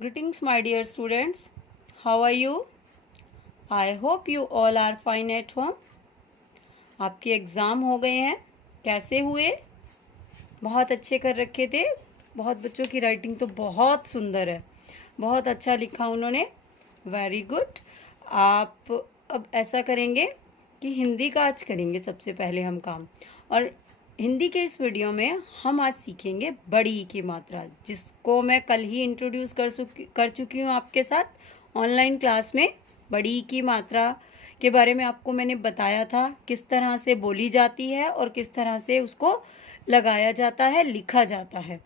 Greetings, my dear students. How are you? I hope you all are fine at home. आपके exam हो गए हैं, कैसे हुए? बहुत अच्छे कर रखे थे। बहुत बच्चों की राइटिंग तो बहुत सुंदर है, बहुत अच्छा लिखा उन्होंने। Very good. आप अब ऐसा करेंगे कि हिंदी का आज करेंगे सबसे पहले हम काम। और हिंदी के इस वीडियो में हम आज सीखेंगे बड़ी ई की मात्रा, जिसको मैं कल ही इंट्रोड्यूस कर चुकी हूँ आपके साथ ऑनलाइन क्लास में। बड़ी ई की मात्रा के बारे में आपको मैंने बताया था, किस तरह से बोली जाती है और किस तरह से उसको लगाया जाता है, लिखा जाता है।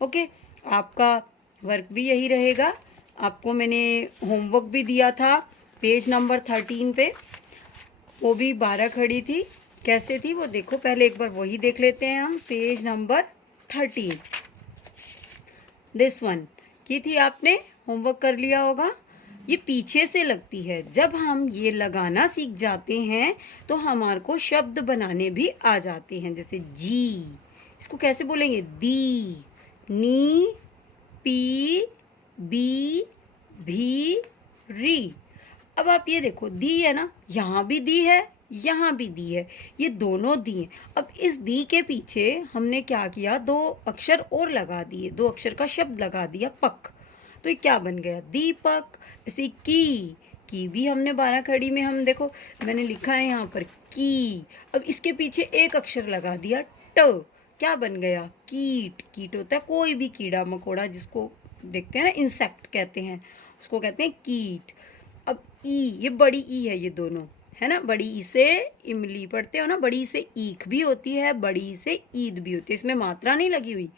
ओके, आपका वर्क भी यही रहेगा। आपको मैंने होमवर्क भी दिया था पेज नंबर 13 पे, वो भी 12 खड़ी थी। कैसे थी वो देखो, पहले एक बार वही देख लेते हैं हम। पेज नंबर 13, दिस वन की थी, आपने होमवर्क कर लिया होगा। ये पीछे से लगती है। जब हम ये लगाना सीख जाते हैं तो हमारे को शब्द बनाने भी आ जाते हैं। जैसे जी, इसको कैसे बोलेंगे? दी, नी, पी, बी, भी, री। अब आप ये देखो, दी है ना, यहाँ भी दी है, यहाँ भी दी है, ये दोनों दी हैं। अब इस दी के पीछे हमने क्या किया, दो अक्षर और लगा दिए, दो अक्षर का शब्द लगा दिया, पक। तो ये क्या बन गया? दीपक। ऐसे की भी हमने 12 खड़ी में, हम देखो मैंने लिखा है यहाँ पर की। अब इसके पीछे एक अक्षर लगा दिया, ट। क्या बन गया? कीट। कीट होता है कोई भी कीड़ा मकोड़ा, जिसको देखते हैं ना, इंसेक्ट कहते हैं, उसको कहते हैं कीट। अब ई, ये बड़ी ई है, ये दोनों है ना। बड़ी ई से इमली पढ़ते हो ना, बड़ी ई से ईख भी होती है, बड़ी ई से ईद भी होती है। इसमें मात्रा नहीं लगी हुई,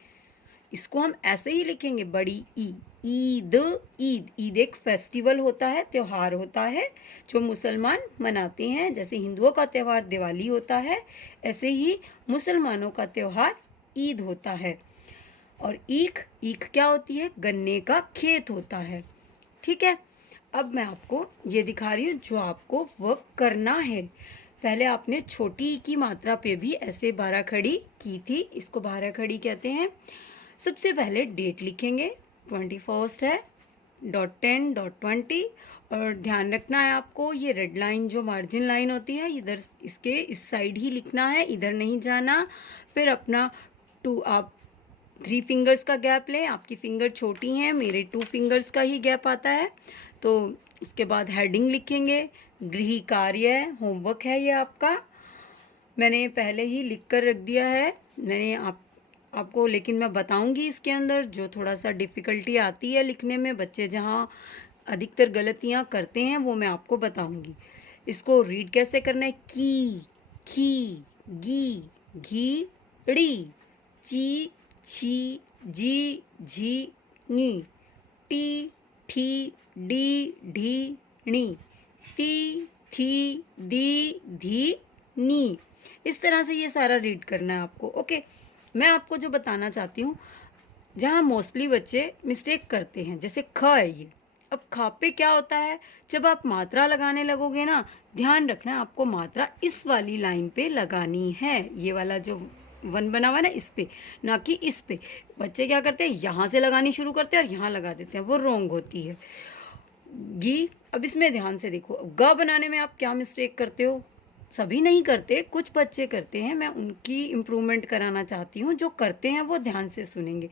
इसको हम ऐसे ही लिखेंगे, बड़ी ई। ईद, ईद। ईद एक फेस्टिवल होता है, त्योहार होता है जो मुसलमान मनाते हैं। जैसे हिंदुओं का त्यौहार दिवाली होता है, ऐसे ही मुसलमानों का त्यौहार ईद होता है। और ईख, ईख क्या होती है? गन्ने का खेत होता है। ठीक है, अब मैं आपको ये दिखा रही हूँ जो आपको वर्क करना है। पहले आपने छोटी ई की मात्रा पे भी ऐसे 12 खड़ी की थी, इसको 12 खड़ी कहते हैं। सबसे पहले डेट लिखेंगे, 21 है, .10.20। और ध्यान रखना है आपको, ये रेड लाइन जो मार्जिन लाइन होती है, इधर इसके इस साइड ही लिखना है, इधर नहीं जाना। फिर अपना आप 3 फिंगर्स का गैप लें। आपकी फिंगर छोटी हैं, मेरे 2 फिंगर्स का ही गैप आता है। तो उसके बाद हेडिंग लिखेंगे, गृह कार्य, होमवर्क है ये आपका, मैंने पहले ही लिख कर रख दिया है। मैंने आपको लेकिन मैं बताऊंगी इसके अंदर जो थोड़ा सा डिफ़िकल्टी आती है लिखने में, बच्चे जहाँ अधिकतर गलतियाँ करते हैं वो मैं आपको बताऊंगी। इसको रीड कैसे करना है? की, खी, गी, घी, ड़ी, ची, छी, जी, झी, नी, टी, ठी, डी, ढी, णी, ती, थी, दी, धी, नी। इस तरह से ये सारा रीड करना है आपको। ओके, मैं आपको जो बताना चाहती हूँ, जहाँ मोस्टली बच्चे मिस्टेक करते हैं, जैसे ख है ये। अब ख पे क्या होता है, जब आप मात्रा लगाने लगोगे ना, ध्यान रखना है आपको मात्रा इस वाली लाइन पे लगानी है। ये वाला जो वन बना हुआ है ना, इस पे, ना कि इस पे। बच्चे क्या करते हैं, यहाँ से लगानी शुरू करते हैं और यहाँ लगा देते हैं, वो रॉन्ग होती है। गी, अब इसमें ध्यान से देखो, ग बनाने में आप क्या मिस्टेक करते हो? सभी नहीं करते, कुछ बच्चे करते हैं, मैं उनकी इम्प्रूवमेंट कराना चाहती हूँ। जो करते हैं वो ध्यान से सुनेंगे।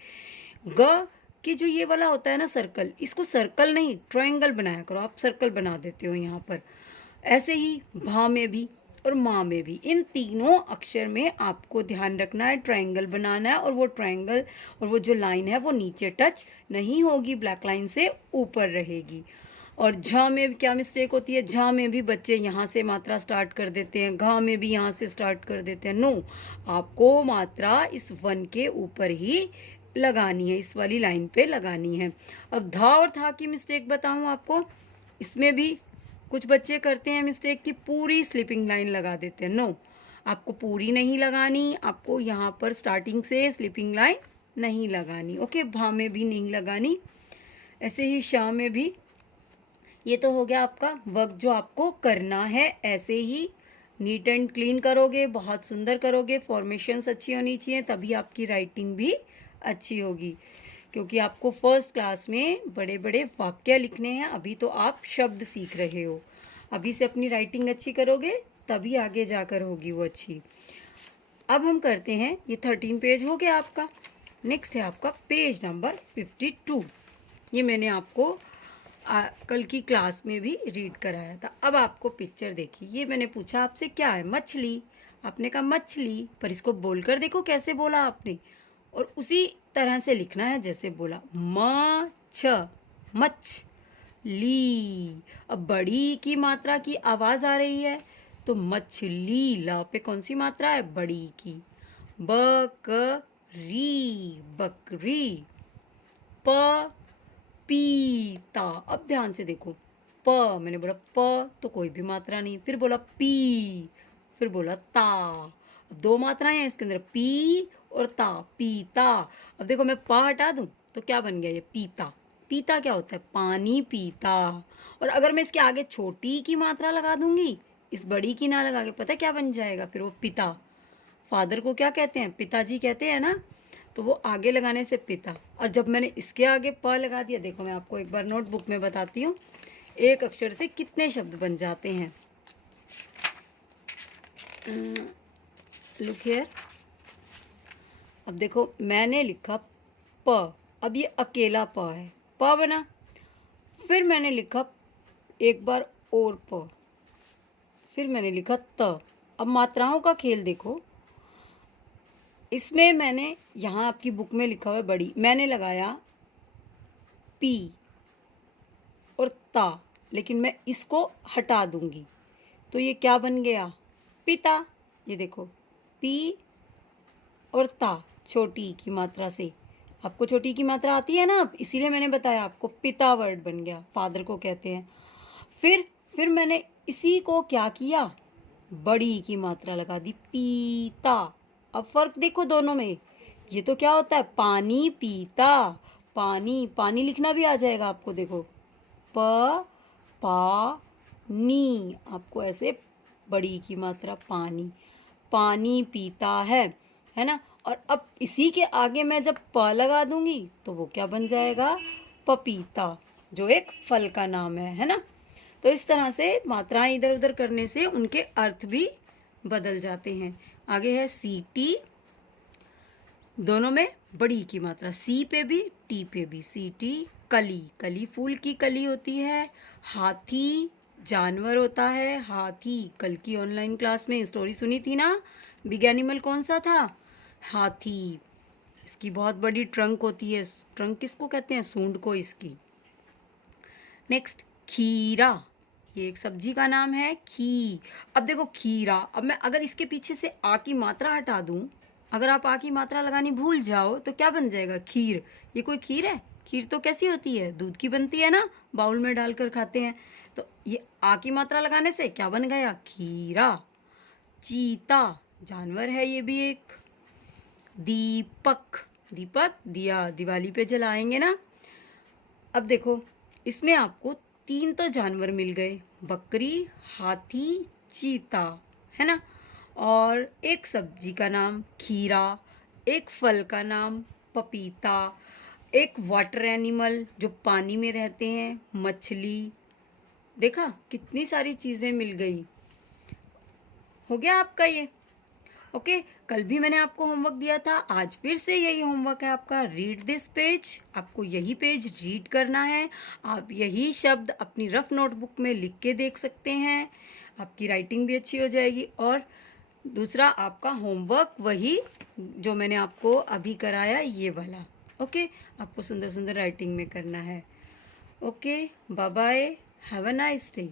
ग कि जो ये वाला होता है ना सर्कल, इसको सर्कल नहीं ट्रायंगल बनाया करो, आप सर्कल बना देते हो यहाँ पर। ऐसे ही भा में भी और माँ में भी, इन तीनों अक्षर में आपको ध्यान रखना है, ट्रायंगल बनाना है। और वो ट्रायंगल और वो जो लाइन है वो नीचे टच नहीं होगी, ब्लैक लाइन से ऊपर रहेगी। और झ में भी क्या मिस्टेक होती है? झ में भी बच्चे यहाँ से मात्रा स्टार्ट कर देते हैं, घ में भी यहाँ से स्टार्ट कर देते हैं। नो, आपको मात्रा इस वन के ऊपर ही लगानी है, इस वाली लाइन पे लगानी है। अब धा और था की मिस्टेक बताऊँ आपको, इसमें भी कुछ बच्चे करते हैं मिस्टेक कि पूरी स्लीपिंग लाइन लगा देते हैं। नो, आपको पूरी नहीं लगानी, आपको यहाँ पर स्टार्टिंग से स्लीपिंग लाइन नहीं लगानी। ओके, भा में भी नहीं लगानी, ऐसे ही शाह में भी। ये तो हो गया आपका वर्क जो आपको करना है। ऐसे ही नीट एंड क्लीन करोगे, बहुत सुंदर करोगे, फॉर्मेशंस अच्छी होनी चाहिए, तभी आपकी राइटिंग भी अच्छी होगी। क्योंकि आपको फर्स्ट क्लास में बड़े बड़े वाक्य लिखने हैं। अभी तो आप शब्द सीख रहे हो, अभी से अपनी राइटिंग अच्छी करोगे तभी आगे जाकर होगी वो अच्छी। अब हम करते हैं, ये 13 पेज हो गया आपका। नेक्स्ट है आपका पेज नंबर 52। ये मैंने आपको कल की क्लास में भी रीड कराया था। अब आपको पिक्चर देखिए, ये मैंने पूछा आपसे क्या है, मछली। आपने कहा मछली, पर इसको बोलकर देखो कैसे बोला आपने, और उसी तरह से लिखना है जैसे बोला, मछ ली। अब बड़ी की मात्रा की आवाज आ रही है तो मछली, ला पे कौन सी मात्रा है, बड़ी की। बकरी, बकरी। पपीता, अब ध्यान से देखो, प मैंने बोला प तो कोई भी मात्रा नहीं, फिर बोला पी, फिर बोला ता। अब दो मात्राएं हैं इसके अंदर, पी और ता, पीता। अब देखो मैं प हटा दूं तो क्या बन गया, ये पीता। पीता क्या होता है, पानी पीता। और अगर मैं इसके आगे छोटी की मात्रा लगा दूंगी, इस बड़ी की ना लगा के, पता है क्या बन जाएगा, फिर वो पिता। फादर को क्या कहते हैं, पिताजी कहते हैं ना, तो वो आगे लगाने से पिता। और जब मैंने इसके आगे प लगा दिया, देखो मैं आपको एक बार नोटबुक में बताती हूँ एक अक्षर से कितने शब्द बन जाते हैं। लुक हियर, अब देखो मैंने लिखा प, अब ये अकेला प है, प बना। फिर मैंने लिखा एक बार और प, फिर मैंने लिखा त। अब मात्राओं का खेल देखो, इसमें मैंने यहाँ आपकी बुक में लिखा हुआ है बड़ी, मैंने लगाया पी और ता, लेकिन मैं इसको हटा दूंगी तो ये क्या बन गया, पिता। ये देखो पी और ता, छोटी की मात्रा से। आपको छोटी की मात्रा आती है ना, इसीलिए मैंने बताया आपको, पिता वर्ड बन गया, फादर को कहते हैं। फिर मैंने इसी को क्या किया, बड़ी की मात्रा लगा दी, पीता। अब फर्क देखो दोनों में, ये तो क्या होता है, पानी पीता, पानी, पानी लिखना भी आ जाएगा आपको, देखो प पा नी, आपको ऐसे बड़ी की मात्रा पानी, पानी पीता है ना। और अब इसी के आगे मैं जब प लगा दूंगी तो वो क्या बन जाएगा, पपीता, जो एक फल का नाम है ना। तो इस तरह से मात्राएं इधर उधर करने से उनके अर्थ भी बदल जाते हैं। आगे है सीटी, दोनों में बड़ी की मात्रा, सी पे भी टी पे भी, सीटी। कली, कली फूल की कली होती है। हाथी जानवर होता है, हाथी। कल की ऑनलाइन क्लास में स्टोरी सुनी थी ना, बिग एनिमल कौन सा था, हाथी। इसकी बहुत बड़ी ट्रंक होती है, ट्रंक किसको कहते हैं, सूंड को इसकी। नेक्स्ट खीरा, ये एक सब्जी का नाम है, खी। अब देखो खीरा, अब मैं अगर इसके पीछे से आ की मात्रा हटा दूं, अगर आप आ की मात्रा लगानी भूल जाओ तो क्या बन जाएगा, खीर। ये कोई खीर है, खीर तो कैसी होती है, दूध की बनती है ना, बाउल में डालकर खाते हैं। तो ये आ की मात्रा लगाने से क्या बन गया, खीरा। चीता जानवर है ये भी एक। दीपक, दीपक दिया दिवाली पे जलाएंगे ना। अब देखो इसमें आपको 3 तो जानवर मिल गए, बकरी, हाथी, चीता, है ना। और एक सब्जी का नाम खीरा, एक फल का नाम पपीता, एक वाटर एनिमल जो पानी में रहते हैं, मछली। देखा कितनी सारी चीज़ें मिल गई। हो गया आपका ये, ओके। कल भी मैंने आपको होमवर्क दिया था, आज फिर से यही होमवर्क है आपका, रीड दिस पेज। आपको यही पेज रीड करना है, आप यही शब्द अपनी रफ नोटबुक में लिख के देख सकते हैं, आपकी राइटिंग भी अच्छी हो जाएगी। और दूसरा आपका होमवर्क वही जो मैंने आपको अभी कराया, ये वाला, ओके। आपको सुंदर सुंदर राइटिंग में करना है, okay. Bye bye, have a nice day.